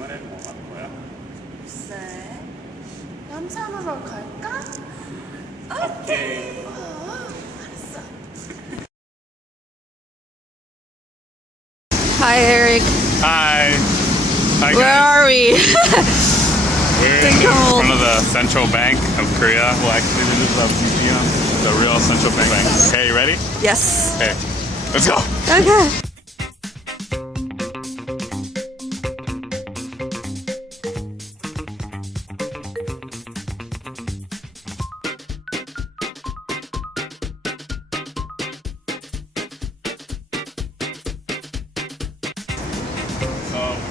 주말에는 뭐 하는 거야? 글쎄, 남산으로 갈까? 오케이. 알았어. Hi, Eric. Hi. Hi Where guys. are we? We're in front of the Central Bank of Korea. Well, actually, this is a museum, the real Central Bank. Okay, you ready? Yes. Okay, let's go. Okay.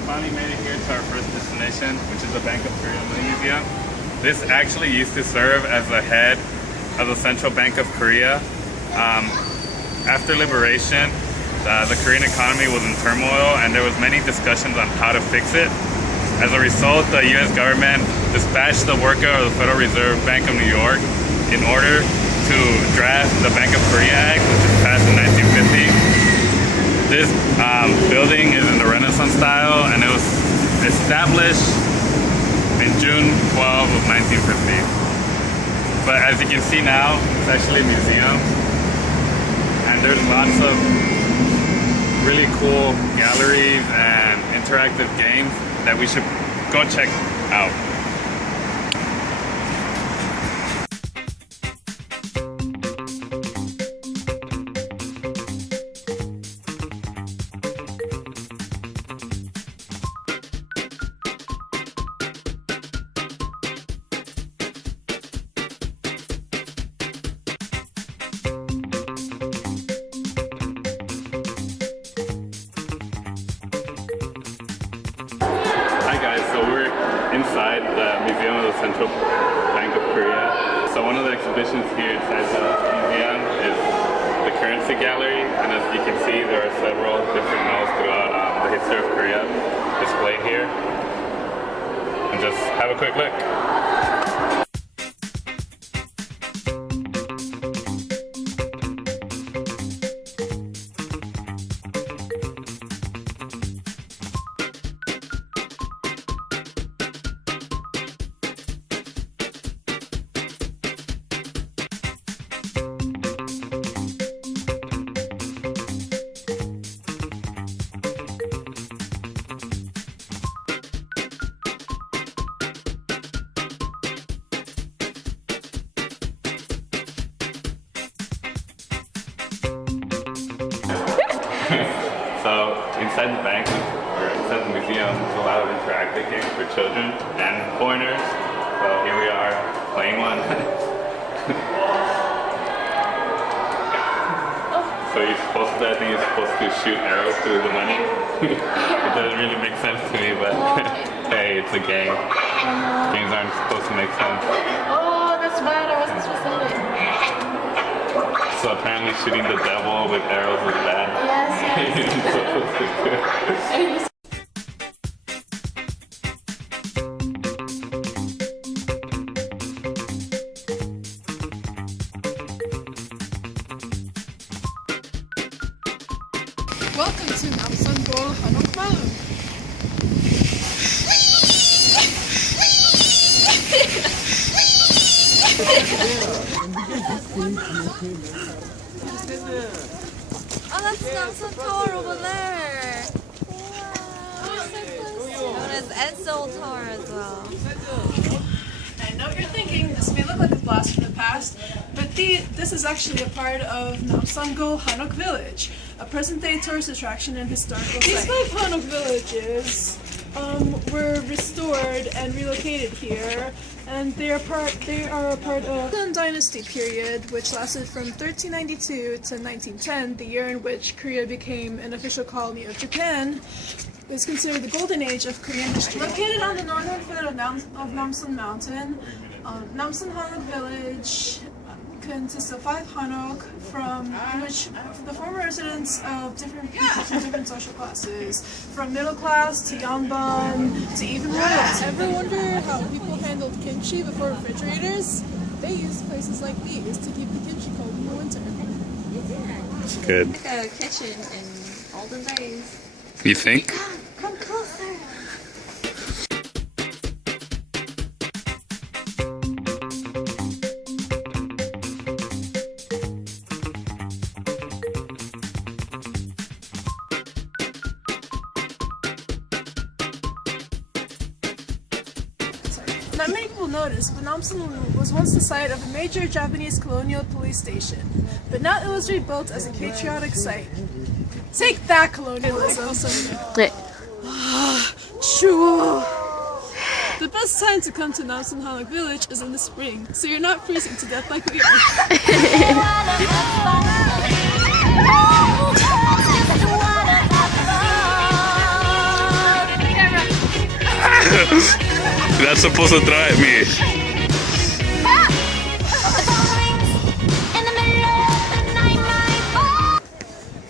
Finally made it here to our first destination, which is the Bank of Korea Museum. This actually used to serve as the head of the Central Bank of Korea. After liberation, the Korean economy was in turmoil and there was many discussions on how to fix it. As a result, the US government dispatched the worker of the Federal Reserve Bank of New York in order to draft the Bank of Korea Act, which was passed in 1950. This building is in the Renaissance style and it was established in June 12 of 1950. But as you can see now, it's actually a museum and there's lots of really cool galleries and interactive games that we should go check out. Hi guys, so we're inside the Museum of the Central Bank of Korea. So one of the exhibitions here inside the museum is the currency gallery, and as you can see there are several different notes throughout the history of Korea displayed here. And just have a quick look. So inside the bank, or inside the museum, there's a lot of interactive games for children and foreigners. So here we are playing one. So you're supposed to, I think you're supposed to shoot arrows through the money. It doesn't really make sense to me, but hey, it's a game. Games aren't supposed to make sense. Oh, that's bad. I wasn't supposed to hit it. So apparently shooting the devil with arrows is bad. Yes, yes. Welcome to Namsan Hanok Malum. Oh, that's Namsan Tower over there. Wow, so close. Known as Edsel Tower as well. I know what you're thinking, this may look like a blast from the past, but this is actually a part of Namsan Hanok Village, a present-day tourist attraction and historical site. These five Hanok villages were restored and relocated here, and they are a part of the Namsan Dynasty period, which lasted from 1392 to 1910, the year in which Korea became an official colony of Japan. Is considered the golden age of Korean history. Located on the northern foot of Namsan Mountain, Namsan Hanok Village consists of 5 hanok, from which the former residents of different people from different social classes, from middle class to yanban to even royalty. Ever wonder how people handled kimchi before refrigerators? They used places like these to keep the kimchi cold in the winter. It's good. Like a kitchen in olden days. You think? Come closer. Not many people notice, but Namsan was once the site of a major Japanese colonial police station, but now it was rebuilt as a patriotic site. Take that, colonialism! Wait. Sure. The best time to come to Namsan Hanok Village is in the spring, so you're not freezing to death like we are. That's supposed to throw at me.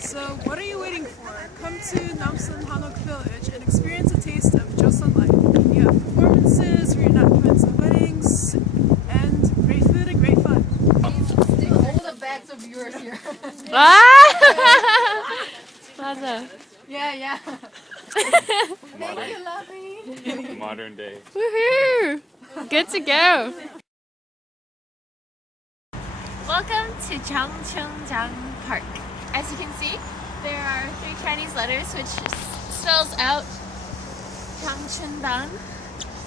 So, what are you waiting for? Come to Namsan Hanok Village and experience a taste of Joseon life. You have performances, reenact events and weddings, and great food and great fun. All the bags of yours here. 맞아. Yeah. Thank you, lovey. Modern day. Woohoo! Good to go. Welcome to Jangcheongjang Park. As you can see, there are 3 Chinese letters which spells out Jangcheongjang.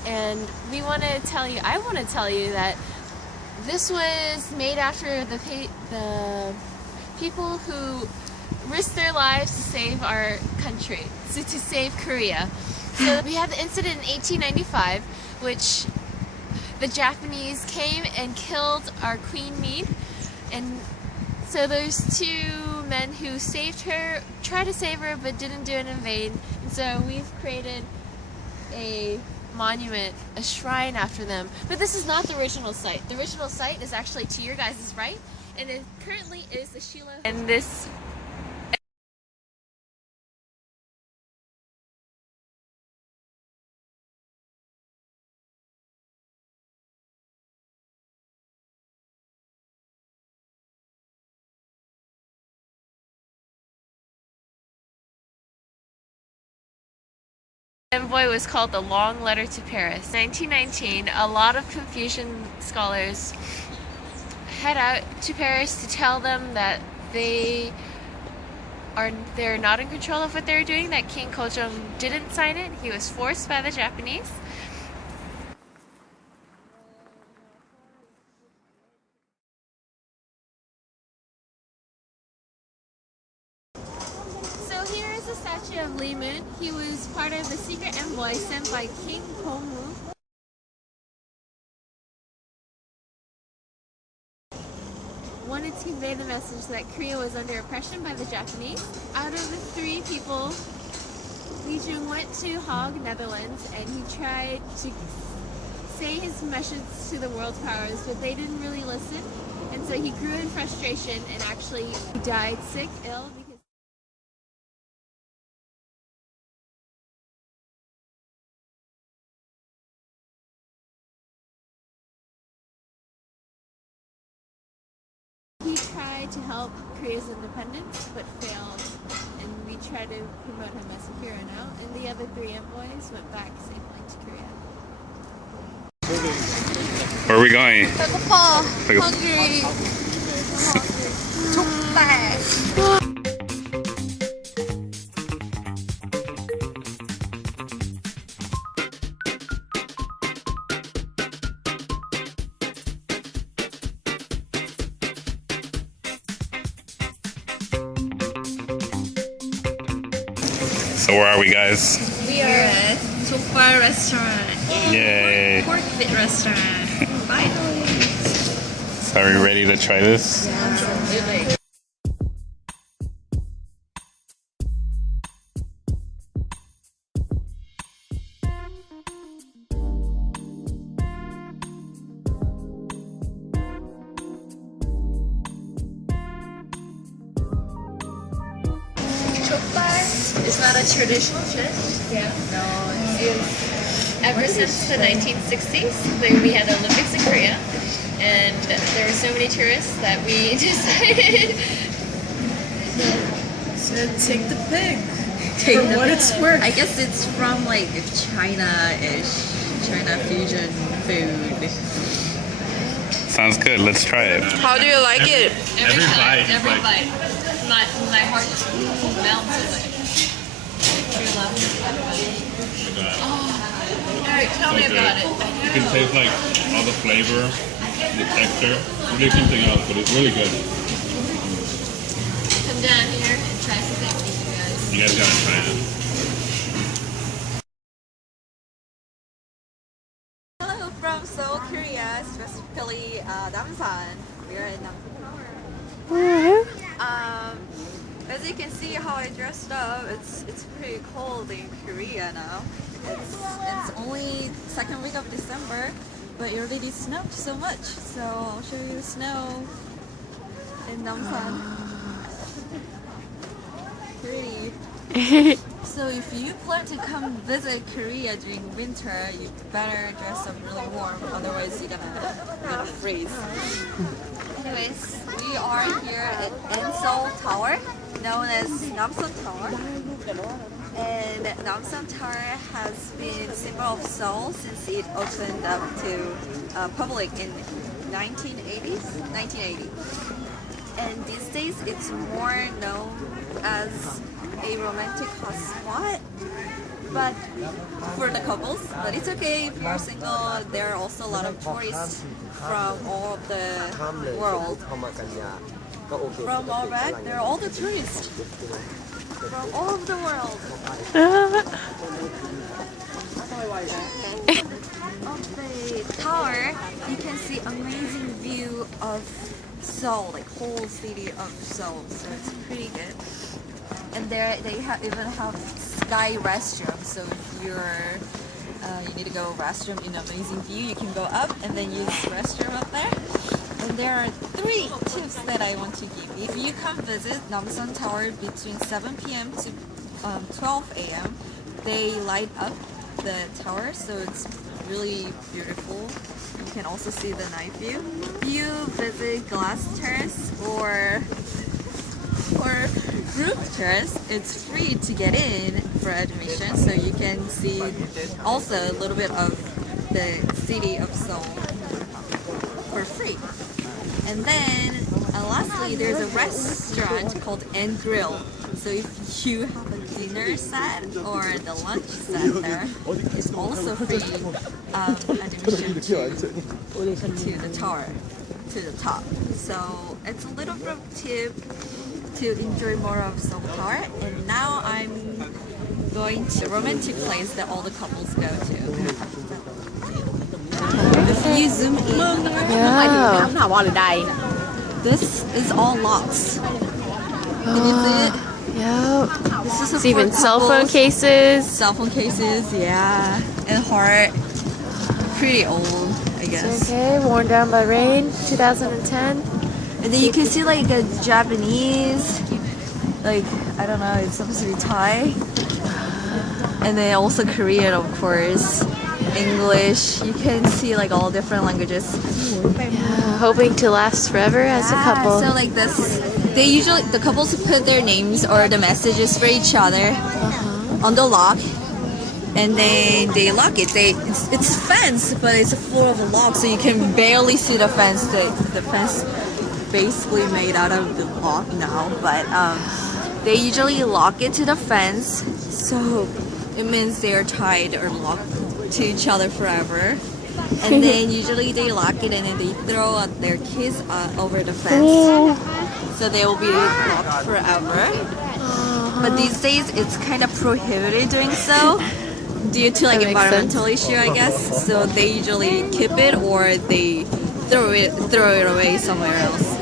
And I want to tell you that this was made after the people who risked their lives to save our country, to save Korea. So we had the incident in 1895, which the Japanese came and killed our Queen Mead, and so those 2 men who saved her tried to save her but didn't do it in vain, and so we've created a monument, a shrine after them. But this is not the original site. The original site is actually to your guys' right, and it currently is the Sheila. And this envoy was called the Long Letter to Paris. In 1919, a lot of Confucian scholars head out to Paris to tell them that they're not in control of what they're doing, that King Kojong didn't sign it. He was forced by the Japanese. The statue of Lee Moon. He was part of the secret envoy sent by King Kongwu. Wanted to convey the message that Korea was under oppression by the Japanese. Out of the 3 people, Lee Jung went to Hague, Netherlands, and he tried to say his message to the world powers, but they didn't really listen. And so he grew in frustration and actually died sick, ill. He tried to help Korea's independence, but failed, and we tried to promote him as a hero now, and the other 3 envoys went back safely to Korea. Where are we going? 배고파. Hungry. 족발. So where are we, guys? We are at 족발 restaurant. Yay! Pork fit restaurant. Finally. So are we ready to try this? Absolutely. It's not a traditional dish. Yeah. No. Ever since the 1960s, we had the Olympics in Korea, and there were so many tourists that we decided. So take the pig. Take for what it's worth. I guess it's from like China-ish, China fusion food. Sounds good. Let's try it. How do you like it? Every bite. Every bite. My heart melts away. True love. Oh. Alright, tell me So good. about it. You can taste like all the flavor, the texture. Really something else, but it's really good. Come down here and try something with you guys. You guys gotta try it. Hello from Seoul, Korea, specifically Namsan. We're in Namsan. As you can see how I dressed up, it's pretty cold in Korea now. It's only second week of December, but it already snowed so much. So I'll show you the snow in Namsan. Pretty. So if you plan to come visit Korea during winter, you better dress up really warm, otherwise you're gonna freeze. Anyways, we are here at Seoul Tower, known as Namsan Tower. And Namsan Tower has been symbol of Seoul since it opened up to public in 1980. And these days it's more known as a romantic hot spot, but for the couples. But it's okay if you're single. There are also a lot of tourists from all of the world. From all back, there are all the tourists from all of the world. Of the tower, you can see amazing view of Seoul, like whole city of Seoul. So it's pretty good. And there they even have sky restroom. So if you're you need to go restroom in amazing view, you can go up and then use restroom up there. And there are 3 tips that I want to give you. If you come visit Namsan Tower between 7 p.m. to 12 a.m., they light up the tower, so it's really beautiful. You can also see the night view. If you visit glass terrace or roof terrace, it's free to get in for admission, so you can see also a little bit of the city of Seoul for free. And then lastly, there's a restaurant called N Grill. So if you have a dinner set or the lunch set there, it's also free admission to the tower, to the top. So it's a little bit of tip to enjoy more of Seoul Tower. And now I'm going to a romantic place that all the couples go to. If you zoom in, this is all locks. Can you see it? Yep. This is It's even cell phone cases. Cell phone cases, yeah. And heart. Pretty old, I guess. Okay, worn down by rain, 2010. And then you can see like a Japanese, like, I don't know, it's supposed to be Thai. And then also Korean, of course. English. You can see like all different languages. Yeah, hoping to last forever as a couple. So like this, they usually, the couples put their names or the messages for each other on the lock, and then they lock it. It's fence, but it's a floor of a lock, so you can barely see the fence. The fence basically made out of the lock now, but they usually lock it to the fence, so it means they are tied or locked to each other forever. And then usually they lock it and then they throw out their kids over the fence, so they will be locked forever. But these days it's kind of prohibited doing so due to like environmental issue, I guess. So they usually keep it or they throw it away somewhere else.